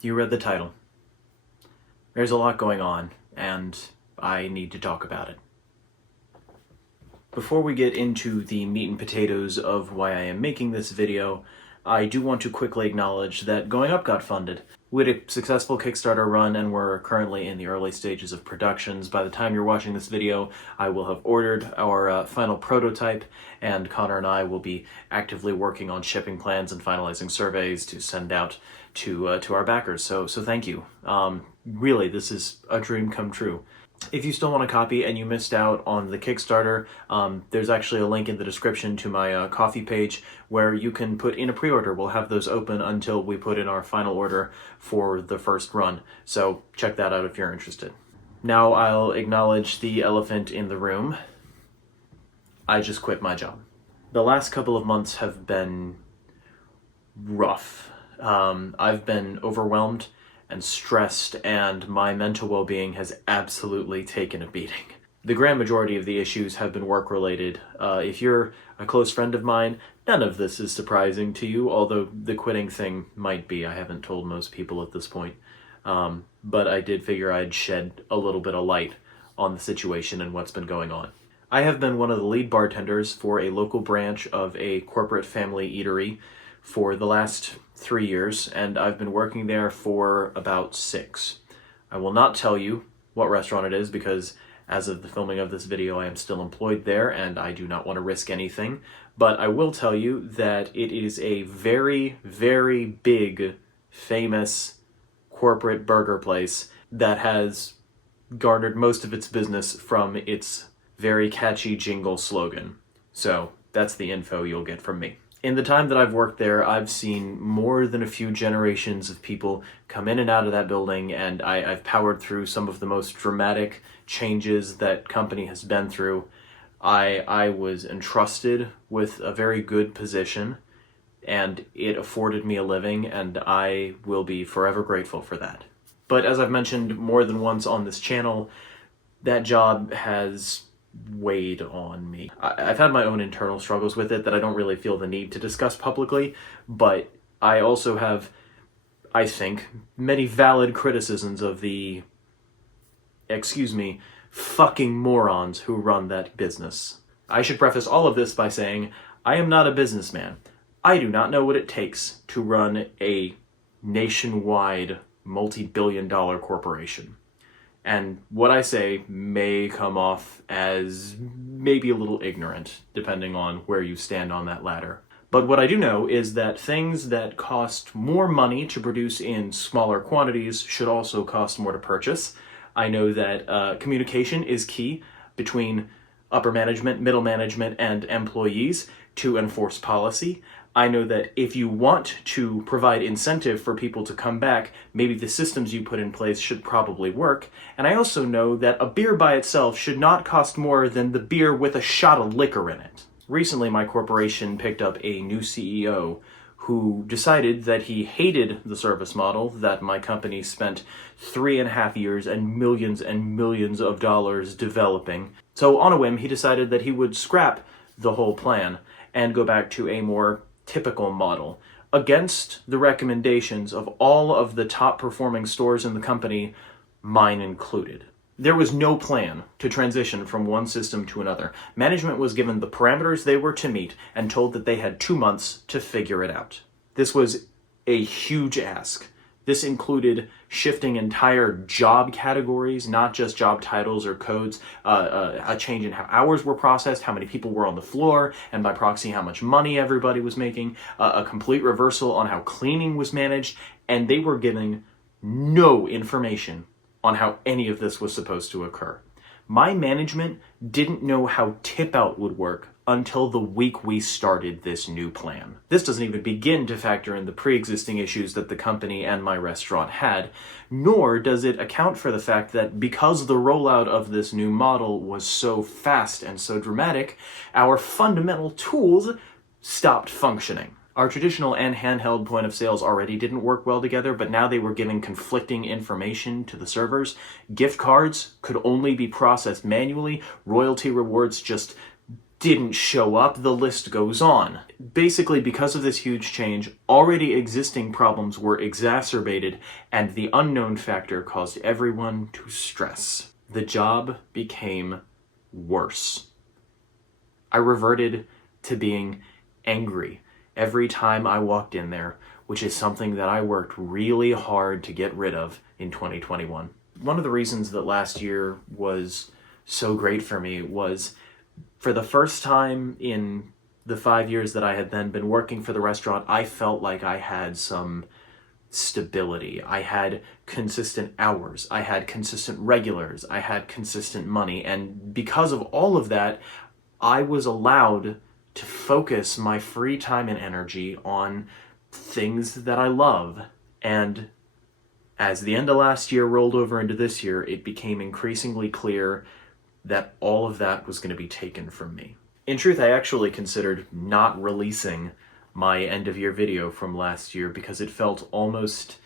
You read the title. There's a lot going on, and I need to talk about it. Before we get into the meat and potatoes of why I am making this video, I do want to quickly acknowledge that Going Up got funded. We had a successful Kickstarter run and we're currently in the early stages of productions. By the time you're watching this video, I will have ordered our final prototype, and Connor and I will be actively working on shipping plans and finalizing surveys to send out to our backers. So thank you. Really, this is a dream come true. If you still want a copy and you missed out on the Kickstarter, there's actually a link in the description to my Ko-fi page where you can put in a pre-order. We'll have those open until we put in our final order for the first run. So check that out if you're interested. Now I'll acknowledge the elephant in the room. I just quit my job. The last couple of months have been rough. I've been overwhelmed and stressed, and my mental well-being has absolutely taken a beating. The grand majority of the issues have been work-related. If you're a close friend of mine, none of this is surprising to you, although the quitting thing might be. I haven't told most people at this point. But I did figure I'd shed a little bit of light on the situation and what's been going on. I have been one of the lead bartenders for a local branch of a corporate family eatery for the last 3 years, and I've been working there for about 6. I will not tell you what restaurant it is because as of the filming of this video I am still employed there and I do not want to risk anything, but I will tell you that it is a very, very big, famous corporate burger place that has garnered most of its business from its very catchy jingle slogan. So that's the info you'll get from me. In the time that I've worked there, I've seen more than a few generations of people come in and out of that building, and I've powered through some of the most dramatic changes that company has been through. I was entrusted with a very good position, and it afforded me a living, and I will be forever grateful for that. But as I've mentioned more than once on this channel, that job has weighed on me. I've had my own internal struggles with it that I don't really feel the need to discuss publicly, but I also have, I think, many valid criticisms of the, fucking morons who run that business. I should preface all of this by saying, I am not a businessman. I do not know what it takes to run a nationwide multi-billion-dollar corporation. And what I say may come off as maybe a little ignorant, depending on where you stand on that ladder. But what I do know is that things that cost more money to produce in smaller quantities should also cost more to purchase. I know that communication is key between upper management, middle management, and employees to enforce policy. I know that if you want to provide incentive for people to come back, maybe the systems you put in place should probably work. And I also know that a beer by itself should not cost more than the beer with a shot of liquor in it. Recently, my corporation picked up a new CEO who decided that he hated the service model that my company spent 3.5 years and millions of dollars developing. So on a whim, he decided that he would scrap the whole plan and go back to a more typical model, against the recommendations of all of the top performing stores in the company, mine included. There was no plan to transition from one system to another. Management was given the parameters they were to meet and told that they had 2 months to figure it out. This was a huge ask. This included shifting entire job categories, not just job titles or codes, a change in how hours were processed, how many people were on the floor, and by proxy how much money everybody was making, a complete reversal on how cleaning was managed, and they were giving no information on how any of this was supposed to occur. My management didn't know how tip out would work until the week we started this new plan. This doesn't even begin to factor in the pre-existing issues that the company and my restaurant had, nor does it account for the fact that because the rollout of this new model was so fast and so dramatic, our fundamental tools stopped functioning. Our traditional and handheld point of sales already didn't work well together, but now they were giving conflicting information to the servers. Gift cards could only be processed manually. Royalty rewards just didn't show up, the list goes on. Basically, because of this huge change, already existing problems were exacerbated, and the unknown factor caused everyone to stress. The job became worse. I reverted to being angry every time I walked in there, which is something that I worked really hard to get rid of in 2021. One of the reasons that last year was so great for me was, for the first time in the 5 years that I had then been working for the restaurant, I felt like I had some stability. I had consistent hours. I had consistent regulars. I had consistent money. And because of all of that, I was allowed to focus my free time and energy on things that I love. And as the end of last year rolled over into this year, it became increasingly clear that all of that was going to be taken from me. In truth, I actually considered not releasing my end of year video from last year because it felt almost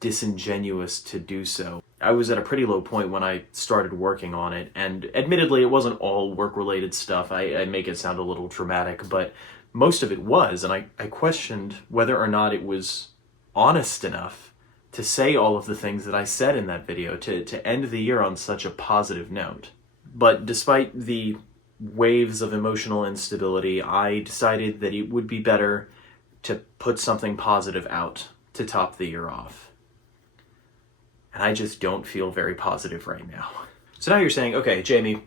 disingenuous to do so. I was at a pretty low point when I started working on it, and admittedly it wasn't all work-related stuff. I make it sound a little dramatic, but most of it was, and I questioned whether or not it was honest enough to say all of the things that I said in that video, to end the year on such a positive note. But despite the waves of emotional instability, I decided that it would be better to put something positive out to top the year off. And I just don't feel very positive right now. So now you're saying, okay, Jamie,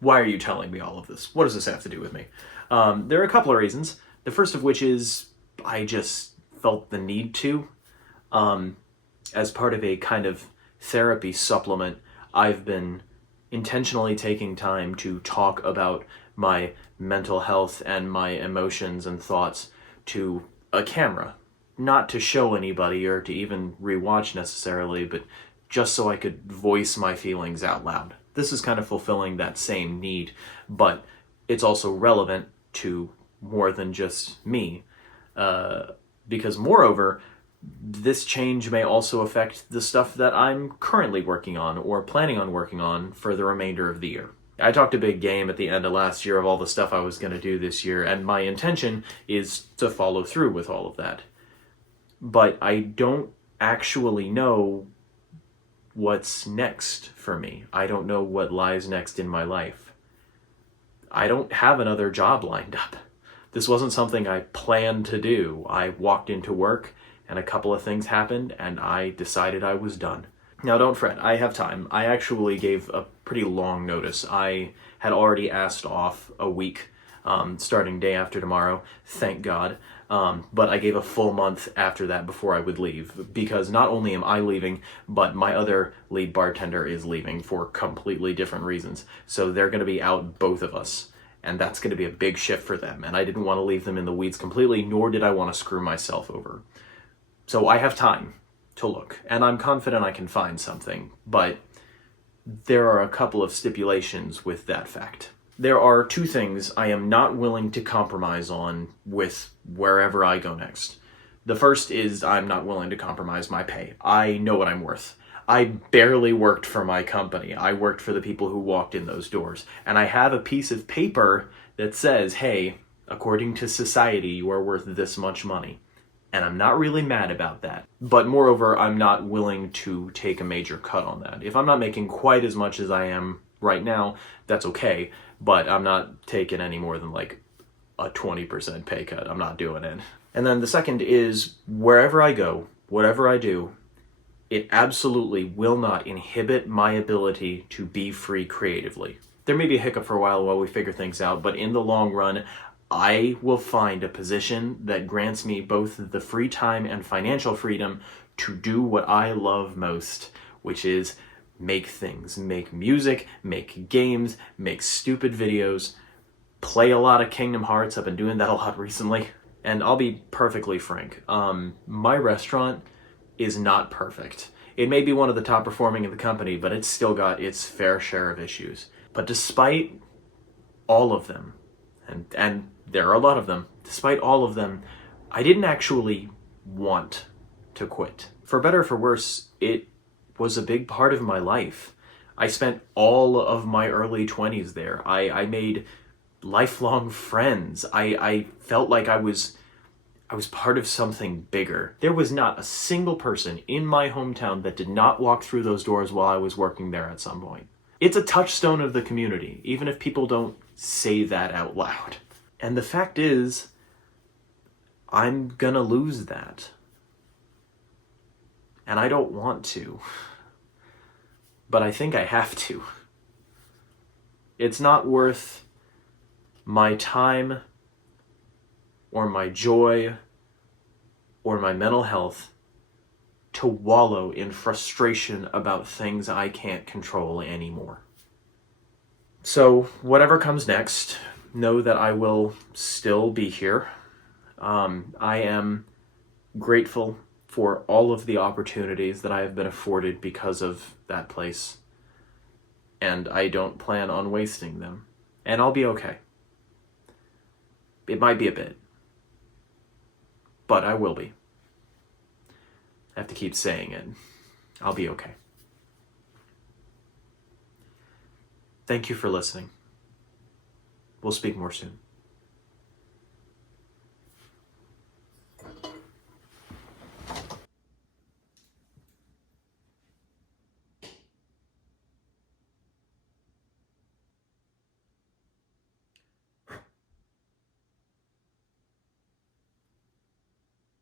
why are you telling me all of this? What does this have to do with me? There are a couple of reasons. The first of which is I just felt the need to. As part of a kind of therapy supplement, I've been intentionally taking time to talk about my mental health and my emotions and thoughts to a camera. Not to show anybody or to even rewatch necessarily, but just so I could voice my feelings out loud. This is kind of fulfilling that same need, but it's also relevant to more than just me. Because moreover, this change may also affect the stuff that I'm currently working on or planning on working on for the remainder of the year. I talked a big game at the end of last year of all the stuff I was going to do this year, and my intention is to follow through with all of that. But I don't actually know what's next for me. I don't know what lies next in my life. I don't have another job lined up. This wasn't something I planned to do. I walked into work, and a couple of things happened, and I decided I was done. Now, don't fret, I have time. I actually gave a pretty long notice. I had already asked off a week, starting day after tomorrow, thank God. But I gave a full month after that before I would leave, because not only am I leaving, but my other lead bartender is leaving for completely different reasons. So they're going to be out, both of us. And that's going to be a big shift for them. And I didn't want to leave them in the weeds completely, nor did I want to screw myself over. So I have time to look, and I'm confident I can find something, but there are a couple of stipulations with that fact. There are two things I am not willing to compromise on with wherever I go next. The first is I'm not willing to compromise my pay. I know what I'm worth. I barely worked for my company. I worked for the people who walked in those doors. And I have a piece of paper that says, hey, according to society, you are worth this much money. And I'm not really mad about that. But moreover, I'm not willing to take a major cut on that. If I'm not making quite as much as I am right now, that's okay. But I'm not taking any more than like a 20% pay cut. I'm not doing it. And then the second is, wherever I go, whatever I do, it absolutely will not inhibit my ability to be free creatively. There may be a hiccup for a while we figure things out, but in the long run, I will find a position that grants me both the free time and financial freedom to do what I love most, which is make things, make music, make games, make stupid videos, play a lot of Kingdom Hearts. I've been doing that a lot recently. And I'll be perfectly frank, my restaurant is not perfect. It may be one of the top performing in the company, but it's still got its fair share of issues. But despite all of them, and there are a lot of them, despite all of them, I didn't actually want to quit. For better or for worse, it was a big part of my life. I spent all of my early 20s there. I made lifelong friends. I felt like I was part of something bigger. There was not a single person in my hometown that did not walk through those doors while I was working there at some point. It's a touchstone of the community, even if people don't say that out loud. And the fact is, I'm gonna lose that. And I don't want to. But I think I have to. It's not worth my time or my joy or my mental health to wallow in frustration about things I can't control anymore. So whatever comes next, know that I will still be here. I am grateful for all of the opportunities that I have been afforded because of that place, and I don't plan on wasting them, and I'll be okay. It might be a bit, but I will be. I have to keep saying it. I'll be okay. Thank you for listening. We'll speak more soon.